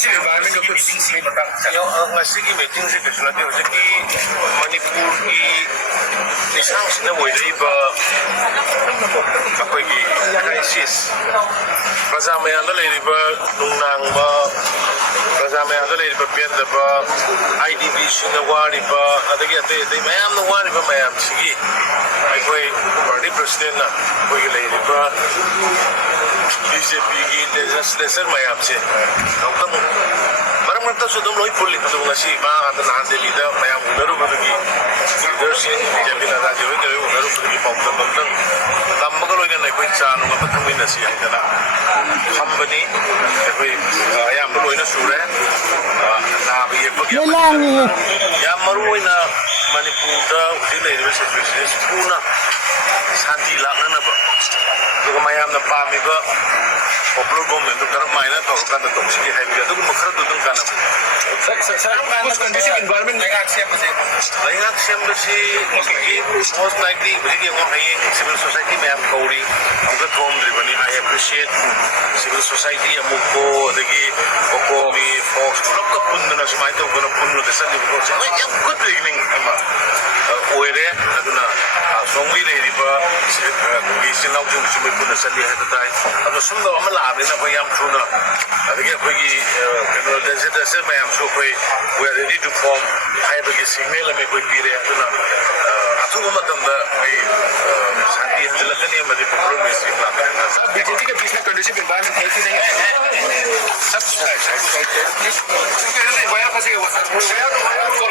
conducive environment of meeting si matang ngasigi meeting si kisna de hojiki manipur ki nisang sina woidaiba akoigi crisis prasamaya da leiriba nungnangba prasamaya da leiriba pendaba idp sina wariba adagi ate mayam na wariba mayam sigi aikoi party president na koigi leiriba BJP ki legislature mayam se nautang barang marta sudum loi pulli tu ngasi ma ada nahan Delhi da mayam udaru bagi leadership BJP na raja we gare udaru bagi pautan bang lambaga loi na koi chanu ma thamin na si ai company koi ayam loi na sure na bi bagi ya maru na manipur da uji leader situation puna shanti lakna na ba duga mayam na pami ba popular government to karam maina to kan to sigi hai ga duga makhra to dun kana most conducive environment like action si most likely bagi mo hai civil society में हम कौड़ी हमको थोम रिबनी I appreciate civil society amuko adagi okomi folks pulo ka punno na sumai to kono punno desa ni ko sa yam good beginning ama oire aduna songwi le riba ngi sinau jung chumi punno sali ha tai ado sumdo ama la be na ko yam thuna adagi bagi kano desa mayam so ko we are ready to form hai bagi signal me ko pire aduna atuma matamda ai santi halakani amadi problem is na BJP के बीच में conducive environment है कि नहीं सब